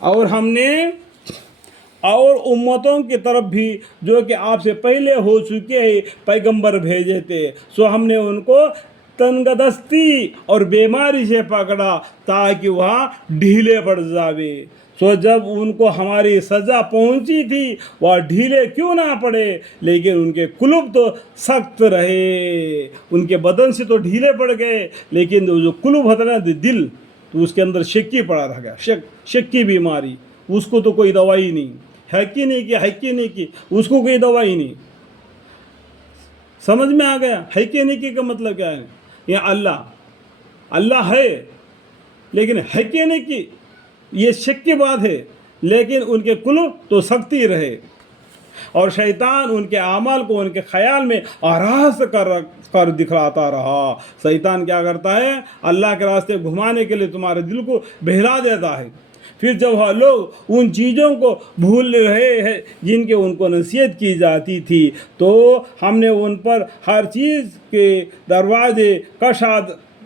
اور ہم نے اور امتوں کی طرف بھی جو کہ آپ سے پہلے ہو چکے ہیں پیغمبر بھیجے تھے، سو ہم نے ان کو تنگدستی اور بیماری سے پکڑا تاکہ وہاں ڈھیلے پڑ جاوے۔ سو جب ان کو ہماری سزا پہنچی تھی وہ ڈھیلے کیوں نہ پڑے، لیکن ان کے قلوب تو سخت رہے، ان کے بدن سے تو ڈھیلے پڑ گئے، لیکن جو قلوب ہوتا نا دل، تو اس کے اندر شکی پڑا رہ گیا، شک کی بیماری، اس کو تو کوئی دوائی نہیں ہے کہ نہیں کی اس کو کوئی دوائی نہیں۔ سمجھ میں آ گیا ہے کہ نہیں کی کا مطلب کیا ہے؟ یہ اللہ ہے لیکن ہے کہ نہیں کی یہ شک کی بات ہے، لیکن ان کے قلوب تو سختی رہے، اور شیطان ان کے اعمال کو ان کے خیال میں آراست کر دکھلاتا رہا۔ شیطان کیا کرتا ہے؟ اللہ کے راستے گھمانے کے لیے تمہارے دل کو بہلا دیتا ہے۔ پھر جب وہ لوگ ان چیزوں کو بھول رہے ہیں جن کے ان کو نصیحت کی جاتی تھی، تو ہم نے ان پر ہر چیز کے دروازے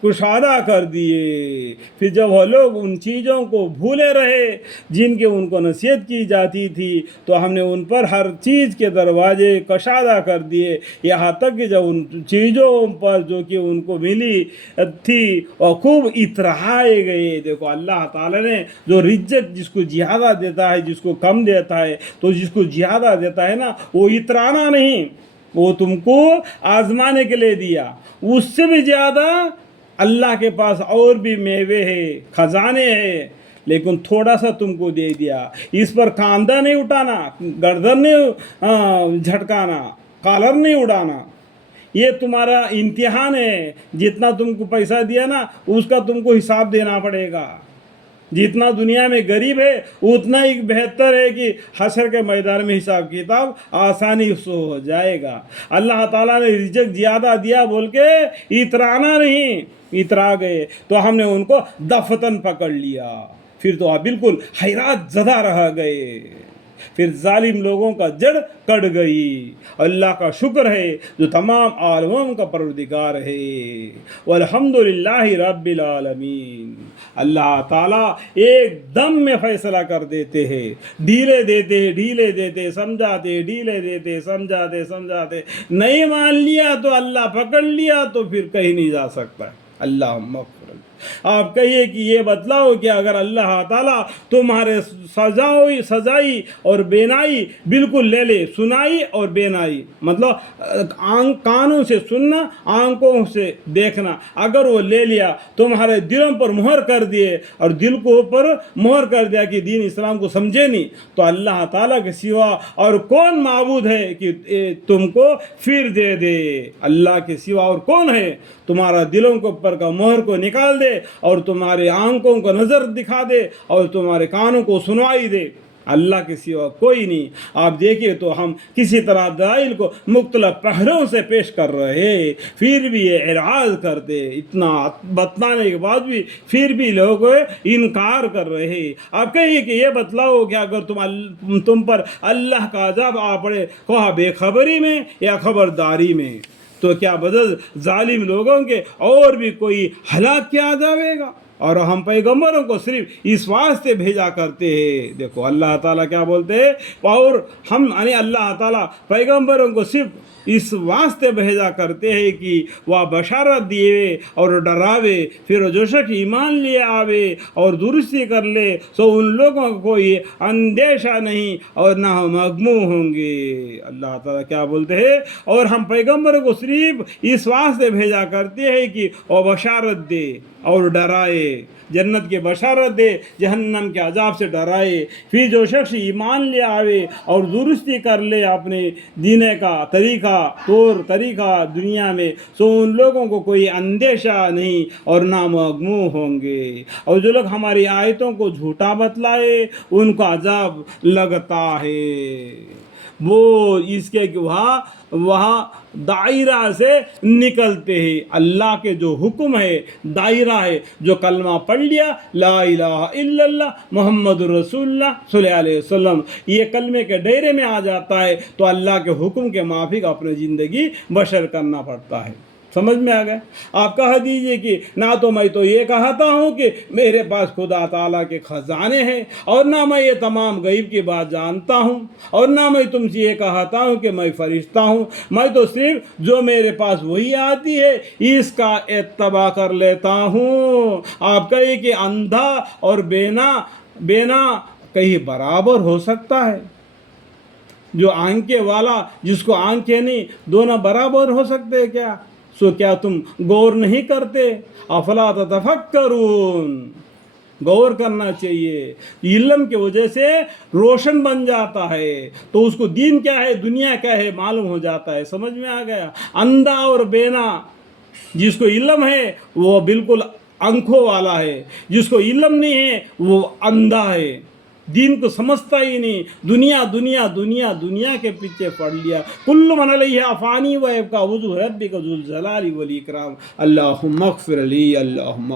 کشادہ کر دیے۔ پھر جب وہ لوگ ان چیزوں کو بھولے رہے جن کے ان کو نصیحت کی جاتی تھی، تو ہم نے ان پر ہر چیز کے دروازے کشادہ کر دیے، یہاں تک کہ جب ان چیزوں پر جو کہ ان کو ملی تھی اور خوب اترائے گئے۔ دیکھو اللہ تعالیٰ نے جو رزق جس کو زیادہ دیتا ہے جس کو کم دیتا ہے، تو جس کو زیادہ دیتا ہے نا وہ اترانا نہیں، وہ تم کو آزمانے کے لیے دیا۔ اس سے بھی زیادہ اللہ کے پاس اور بھی میوے ہیں، خزانے ہیں، لیکن تھوڑا سا تم کو دے دیا۔ اس پر کاندھا نہیں اٹھانا، گردن نہیں جھٹکانا، کالر نہیں اڑانا، یہ تمہارا امتحان ہے۔ جتنا تم کو پیسہ دیا نا اس کا تم کو حساب دینا پڑے گا۔ جتنا دنیا میں غریب ہے اتنا ہی بہتر ہے کہ حشر کے میدان میں حساب کتاب آسانی سے ہو جائے گا۔ اللہ تعالیٰ نے رزق زیادہ دیا بول کے اترانا نہیں، اترا گئے تو ہم نے ان کو دفتن پکڑ لیا، پھر تو آپ بالکل حیرات زدہ رہ گئے۔ پھر ظالم لوگوں کا جڑ کٹ گئی۔ اللہ کا شکر ہے جو تمام عالموں کا پروردگار ہے۔ والحمدللہ رب العالمین۔ اللہ تعالیٰ ایک دم میں فیصلہ کر دیتے ہیں، ڈھیلے دیتے سمجھاتے، ڈھیلے دیتے سمجھاتے، نہیں مان لیا تو اللہ پکڑ لیا تو پھر کہیں نہیں جا سکتا۔ اللہ مغفر۔ آپ کہیے کہ یہ بتلاؤ کہ اگر اللہ تعالیٰ تمہارے سزائی اور بینائی بالکل لے لے، سنائی اور بینائی مطلب کانوں سے سننا، آنکھوں سے دیکھنا، اگر وہ لے لیا تمہارے دلوں پر مہر کر دیے اور دل کو اوپر مہر کر دیا کہ دین اسلام کو سمجھے نہیں، تو اللہ تعالیٰ کے سوا اور کون معبود ہے کہ تم کو پھر دے دے؟ اللہ کے سوا اور کون ہے تمہارا دلوں کو اوپر کا مہر کو نکال دے اور تمہارے آنکھوں کو نظر دکھا دے اور تمہارے کانوں کو سنوائی دے؟ اللہ کے سوا کوئی نہیں۔ آپ دیکھیے تو ہم کسی طرح دلائل کو مختلف پہلوؤں سے پیش کر رہے ہیں، پھر بھی یہ اعراض کرتے، اتنا بتلانے کے بعد بھی پھر بھی لوگ انکار کر رہے ہیں۔ آپ کہیے کہ یہ بتلاؤ کہ اگر تم پر اللہ کا عذاب آ پڑے، خواہ بے خبری میں یا خبرداری میں، تو کیا بدل ظالم لوگوں کے اور بھی کوئی ہلاک کیا جائے گا؟ اور ہم پیغمبروں کو صرف اس واسطے بھیجا کرتے ہیں۔ دیکھو اللہ تعالیٰ کیا بولتے ہیں، اور ہم یعنی اللہ تعالیٰ پیغمبروں کو صرف اس واسطے بھیجا کرتے ہیں کہ وہ بشارت دیے اور ڈراوے، پھر جو شخص ایمان لے آوے اور درستی کر لے سو ان لوگوں کو کوئی اندیشہ نہیں اور نہ مغموم ہوں گے۔ اللہ تعالیٰ کیا بولتے ہیں، اور ہم پیغمبروں کو صرف اس واسطے بھیجا کرتے ہیں کہ وہ بشارت دے اور ڈرائے، جنت کے بشارت دے، جہنم کے عذاب سے ڈرائے۔ پھر جو شخص ایمان لے آوے اور درستی کر لے اپنے جینے کا طریقہ دنیا میں، سو ان لوگوں کو کوئی اندیشہ نہیں اور نہ مغموم ہوں گے۔ اور جو لوگ ہماری آیتوں کو جھوٹا بتلائے ان کو عذاب لگتا ہے، وہ اس کے وہاں دائرہ سے نکلتے ہیں۔ اللہ کے جو حکم ہے، دائرہ ہے، جو کلمہ پڑھ لیا لا الہ الا اللہ محمد رسول اللہ صلی اللہ علیہ وسلم، یہ کلمے کے دائرے میں آ جاتا ہے، تو اللہ کے حکم کے موافق اپنی زندگی بسر کرنا پڑتا ہے۔ سمجھ میں آ گئے؟ آپ کہہ دیجئے کہ نہ تو میں تو یہ کہتا ہوں کہ میرے پاس خدا تعالیٰ کے خزانے ہیں، اور نہ میں یہ تمام غیب کی بات جانتا ہوں، اور نہ میں تم سے یہ کہتا ہوں کہ میں فرشتہ ہوں، میں تو صرف جو میرے پاس وہی آتی ہے اس کا اتباع کر لیتا ہوں۔ آپ کہیں کہ اندھا اور بینا کہیں برابر ہو سکتا ہے؟ جو آنکھیں والا جس کو آنکھیں نہیں، دونوں برابر ہو سکتے ہیں کیا؟ سو کیا تم غور نہیں کرتے؟ افلا تتفکرون، غور کرنا چاہیے۔ علم کی وجہ سے روشن بن جاتا ہے، تو اس کو دین کیا ہے دنیا کیا ہے معلوم ہو جاتا ہے۔ سمجھ میں آ گیا؟ اندھا اور بینا، جس کو علم ہے وہ بالکل آنکھوں والا ہے، جس کو علم نہیں ہے وہ اندھا ہے، دین کو سمجھتا ہی نہیں، دنیا دنیا دنیا دنیا کے پیچھے پڑ لیا۔ کل من علیہا فانی ویبقی وجہ ربک ذو الجلال والاکرام۔ اللہم اغفر لی، اللہم